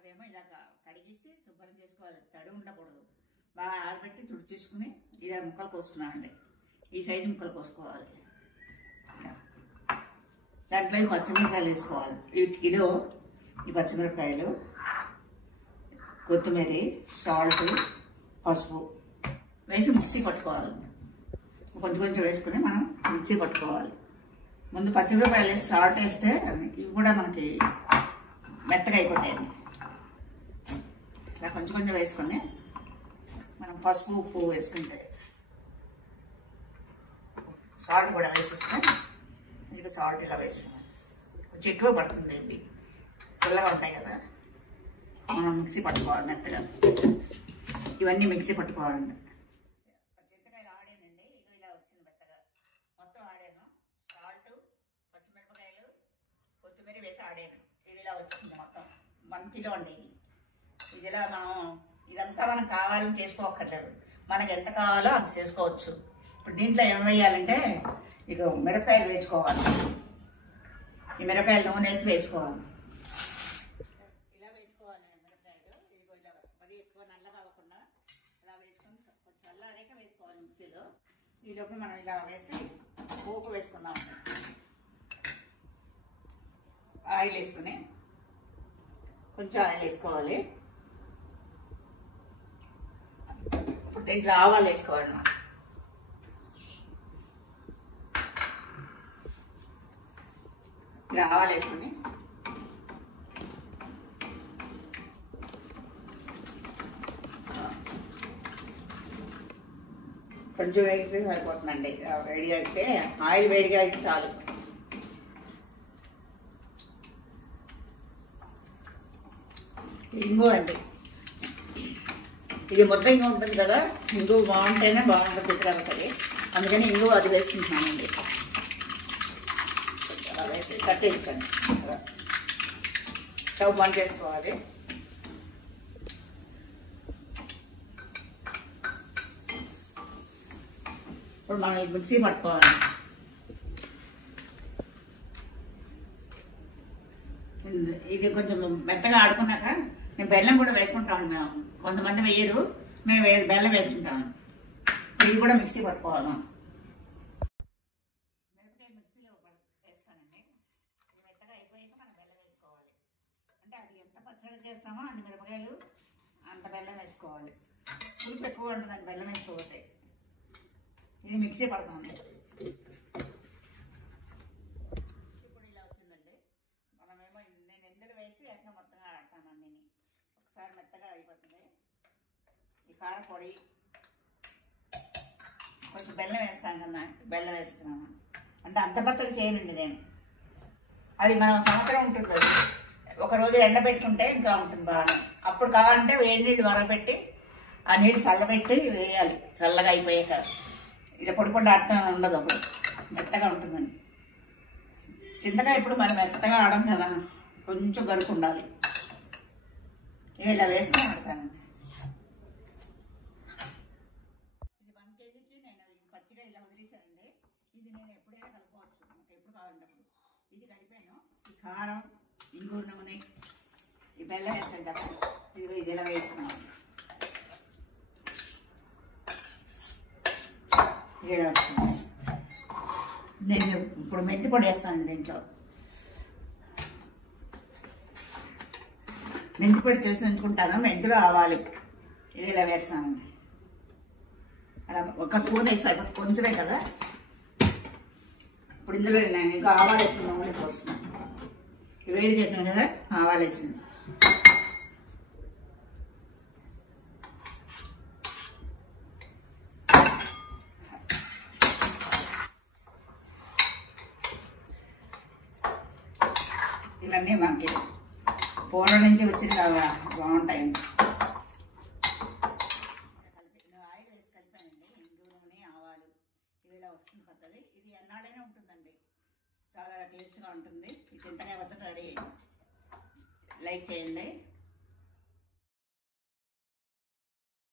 అవేమో ఇలా కడిగేసి శుభ్రం చేసుకోవాలి, తడి ఉండకూడదు. బాగా ఆరబెట్టి తుడిచేసుకుని ఇలా ముక్కలు కోసుకున్నానండి. ఈ సైజు ముక్కలు కోసుకోవాలి. దాంట్లో ఈ పచ్చిమిరపకాయలు వేసుకోవాలి. ఈ కిలో ఈ పచ్చిమిరపకాయలు, కొత్తిమీర, సాల్ట్, పసుపు వేసి మిక్సీ పట్టుకోవాలి. కొంచెం కొంచెం వేసుకుని మనం మిక్సీ పట్టుకోవాలి. ముందు పచ్చిమిరపకాయలు వేసి సాల్ట్ వేస్తే ఇవి కూడా మనకి మెత్తగా అయిపోతాయండి. ఇలా కొంచెం కొంచెం వేసుకొని మనం పసుపు ఉప్పు వేసుకుంటే సాల్ట్ కూడా వేసేస్తే ఇది సాల్ట్ ఇలా వేస్తాం. కొంచెం ఎక్కువ పడుతుంది, ఇది పుల్లగా ఉంటాయి కదా. మనం మిక్సీ పట్టుకోవాలి మెత్తగా. ఇవన్నీ మిక్సీ పట్టుకోవాలండి. చింతకాయలు ఆడానండి, ఇక ఇలా వచ్చింది మెత్తగా. మొత్తం ఆడాను. సాల్ట్, పచ్చిమిరపకాయలు, కొత్తిమీర వేసి ఆడాను. ఇది ఇలా వచ్చింది మొత్తం 1 కిలో అండి. ఇది ఇలా మనం ఇదంతా మనం కావాలని చేసుకోవక్కర్లేదు. మనకి ఎంత కావాలో అంత చేసుకోవచ్చు. ఇప్పుడు దీంట్లో ఏం వేయాలంటే ఇక మిరపకాయలు వేసుకోవాలి. ఈ మిరపకాయలు నూనె వేసి వేసుకోవాలి. ఇలా వేసుకోవాలి మిరపకాయలు. ఇదిగో ఇలా మరీ ఎక్కువ నల్లగా అవ్వకుండా ఇలా వేసుకొని కొంచెం చల్లారాక వేసుకోవాలి మిక్సీలో. ఈ లోపల మనం ఇలా వేసి పోపు వేసుకుందాం. ఆయిల్ వేసుకుని కొంచెం ఆయిల్ వేసుకోవాలి. ఇప్పుడు దీంట్లో ఆవాలు వేసుకోవాలి. ఇలా ఆవాలు వేసుకుని కొంచెం వేగితే సరిపోతుందండి. వేడిగా అయితే ఆయిల్ వేడిగా అయితే చాలు. ఇంగు అండి, ఇది ముద్ద ఇంగు ఉంటుంది కదా, ఇంగు బాగుంటేనే బాగుంటుంది చిత్రకథకి. అందుకని ఇంగు అది వేసుకుంటున్నానండి. వేసి కట్టేయించండి. స్టవ్ బంద్ చేసుకోవాలి. ఇప్పుడు మనం ఇది మిక్సీ పట్టుకోవాలి. ఇది కొంచెం మెత్తగా ఆడుకున్నాక నేను బెల్లం కూడా వేసుకుంటాము. మేము కొంతమంది వేయరు, మేము బెల్లం వేసుకుంటాము. ఇది కూడా మిక్సీ పట్టుకోవాలి. మిరపకాయ మిక్సీలో వేస్తానండి. ఇది మెత్తగా అయిపోయాక మనం బెల్లం వేసుకోవాలి. అంటే అది ఎంత పచ్చడి చేస్తామో అన్ని మిరపకాయలు అంత బెల్లం వేసుకోవాలి. పులుపు ఎక్కువ ఉంటుందండి బెల్లం వేసుకోకపోతే. ఇది మిక్సీ పడతామండి. ఇప్పుడు ఇలా వచ్చిందండి. మనమేమో నేను ఎందులో వేసి ఎక్కడ మొత్తంగా ఆడతాను అన్నీ. ఒకసారి మెత్తగా అయిపోతుంది. ఈ కారపొడి కొంచెం బెల్లం వేస్తాను కదా, బెల్లం వేస్తున్నాను. అంటే అంత పచ్చడి చేయనండి నేను. అది మనం సంవత్సరం ఉంటుంది. అది ఒకరోజు ఎండబెట్టుకుంటే ఇంకా ఉంటుంది బాగా. అప్పుడు కావాలంటే వేడి నీళ్ళు మరగపెట్టి ఆ నీళ్ళు చల్లబెట్టి వేయాలి. చల్లగా అయిపోయాక ఇలా పొడి పొడి ఆడుతూ ఉండదు, అప్పుడు మెత్తగా ఉంటుందండి. చింతకాయ ఇప్పుడు మరి మెత్తగా ఆడం కదా, కొంచెం గరుకు ఉండాలి. ఇలా వేసుకొని ఆడతానండి. ఇది 1 kgకి నేను పచ్చిగా ఇలా వదిలేసానండి. ఇది నేను ఎప్పుడైనా కలుపుకోవచ్చు, నాకు ఎప్పుడు కావాలంటే. ఇది కలిపాను. ఈ కారం, ఇంగు నూనె, ఈ బెల్లం వేసాను కదా, ఇది ఇలా వేసుకున్నాను. ఏడు వచ్చింది. నేను ఇప్పుడు మెంతి పొడి వేస్తాను దీంట్లో. మెంతి పొడి చేసి ఉంచుకుంటాను. మెంతులు ఆవాలు ఇది ఇలా వేస్తానండి. అలా 1 స్పూన్ వేసి అయిపోతుంది, కొంచెమే కదా. ఇప్పుడు ఇందులో నేను ఇంకా ఆవాలు వేస్తున్నాను. నూనె పోస్తున్నాను. వేడి చేసాను కదా, ఆవాలు వేసింది. ఇవన్నీ మనకి పూల నుంచి వచ్చింది కదా, బాగుంటాయండి. ఆయిల్ వేసి కలిపానండి. ఇంగు నూనె, ఆవాలు ఇవి ఇలా వస్తుంది పచ్చడి. ఇది ఎన్నాళ్ళైనా ఉంటుందండి, చాలా టేస్ట్గా ఉంటుంది. ఈ చింతకాయ పచ్చడి రెడీ. లైక్ చేయండి.